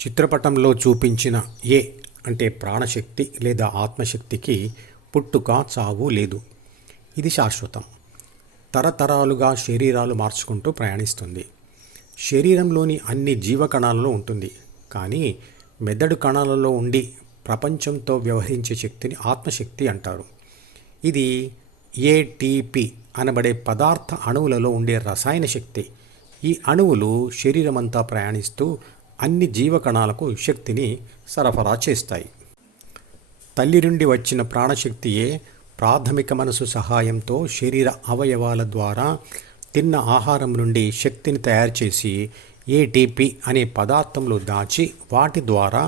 చిత్రపటంలో చూపించిన ఏ అంటే ప్రాణశక్తి లేదా ఆత్మశక్తికి పుట్టుక చావు లేదు. ఇది శాశ్వతం. తరతరాలుగా శరీరాలు మార్చుకుంటూ ప్రయాణిస్తుంది. శరీరంలోని అన్ని జీవకణాలలో ఉంటుంది. కానీ మెదడు కణాలలో ఉండి ప్రపంచంతో వ్యవహరించే శక్తిని ఆత్మశక్తి అంటారు. ఇది ఏటీపీ అనబడే పదార్థ అణువులలో ఉండే రసాయన శక్తి. ఈ అణువులు శరీరమంతా ప్రయాణిస్తూ అన్ని జీవకణాలకు శక్తిని సరఫరా చేస్తాయి. తల్లి నుండి వచ్చిన ప్రాణశక్తియే ప్రాథమిక మనసు సహాయంతో శరీర అవయవాల ద్వారా తిన్న ఆహారం నుండి శక్తిని తయారు చేసి ఏటీపీ అనే పదార్థంలో దాచి వాటి ద్వారా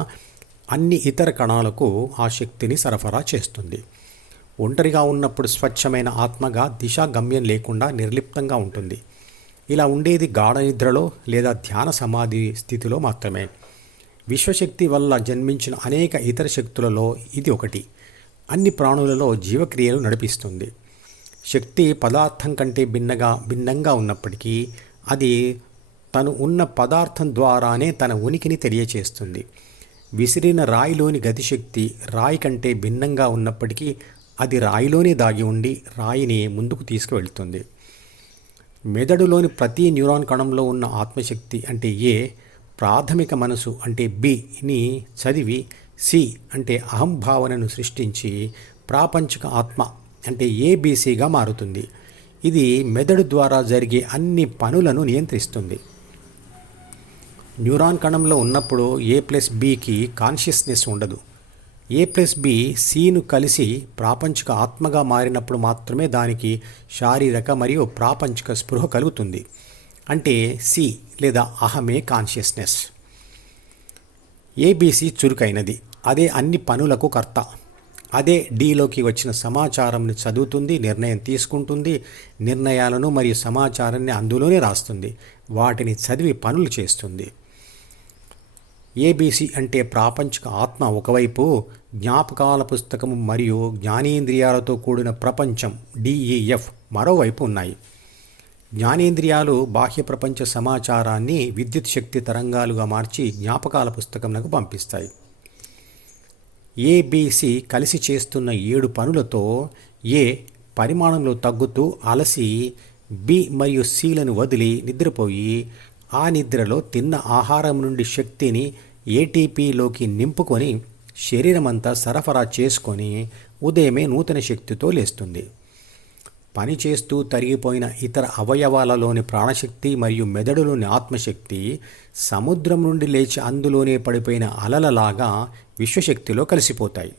అన్ని ఇతర కణాలకు ఆ శక్తిని సరఫరా చేస్తుంది. ఒంటరిగా ఉన్నప్పుడు స్వచ్ఛమైన ఆత్మగా దిశాగమ్యం లేకుండా నిర్లిప్తంగా ఉంటుంది. ఇలా ఉండేది గాఢ నిద్రలో లేదా ధ్యాన సమాధి స్థితిలో మాత్రమే. విశ్వశక్తి వల్ల జన్మించిన అనేక ఇతర శక్తులలో ఇది ఒకటి. అన్ని ప్రాణులలో జీవక్రియలు నడిపిస్తుంది. శక్తి పదార్థం కంటే భిన్నంగా ఉన్నప్పటికీ అది తను ఉన్న పదార్థం ద్వారానే తన ఉనికిని తెలియచేస్తుంది. విసిరిన రాయిలోని గతిశక్తి రాయి కంటే భిన్నంగా ఉన్నప్పటికీ అది రాయిలోనే దాగి ఉండి రాయిని ముందుకు తీసుకువెళ్తుంది. మెదడులోని ప్రతి న్యూరాన్ కణంలో ఉన్న ఆత్మశక్తి అంటే ఏ, ప్రాథమిక మనసు అంటే బిని చదివి సి అంటే అహంభావనను సృష్టించి ప్రాపంచిక ఆత్మ అంటే ఏబీసీగా మారుతుంది. ఇది మెదడు ద్వారా జరిగే అన్ని పనులను నియంత్రిస్తుంది. న్యూరాన్ కణంలో ఉన్నప్పుడు ఏ+బికి కాన్షియస్నెస్ ఉండదు. ఏ+బి సిను కలిసి ప్రాపంచిక ఆత్మగా మారినప్పుడు మాత్రమే దానికి శారీరక మరియు ప్రాపంచిక స్పృహ కలుగుతుంది. అంటే సి లేదా అహమే కాన్షియస్నెస్. ఏబీసీ చురుకైనది. అదే అన్ని పనులకు కర్త. అదే డిలోకి వచ్చిన సమాచారంని చదువుతుంది, నిర్ణయం తీసుకుంటుంది, నిర్ణయాలను మరియు సమాచారాన్ని అందులోనే రాస్తుంది, వాటిని చదివి పనులు చేస్తుంది. ఏబీసీ అంటే ప్రాపంచిక ఆత్మ ఒకవైపు, జ్ఞాపకాల పుస్తకం మరియు జ్ఞానేంద్రియాలతో కూడిన ప్రపంచం డిఈఎఫ్ మరోవైపు ఉన్నాయి. జ్ఞానేంద్రియాలు బాహ్య ప్రపంచ సమాచారాన్ని విద్యుత్ శక్తి తరంగాలుగా మార్చి జ్ఞాపకాల పుస్తకంకు పంపిస్తాయి. ఏబీసీ కలిసి చేస్తున్న 7 పనులతో ఏ పరిమాణంలో తగ్గుతూ అలసి బి మరియు సిలను వదిలి నిద్రపోయి ఆ నిద్రలో తిన్న ఆహారం నుండి శక్తిని ఏటీపీలోకి నింపుకొని శరీరమంతా సరఫరా చేసుకొని ఉదయమే నూతన శక్తితో లేస్తుంది. పనిచేస్తూ తరిగిపోయిన ఇతర అవయవాలలోని ప్రాణశక్తి మరియు మెదడులోని ఆత్మశక్తి సముద్రం నుండి లేచి అందులోనే పడిపోయిన అలలలాగా విశ్వశక్తిలో కలిసిపోతాయి.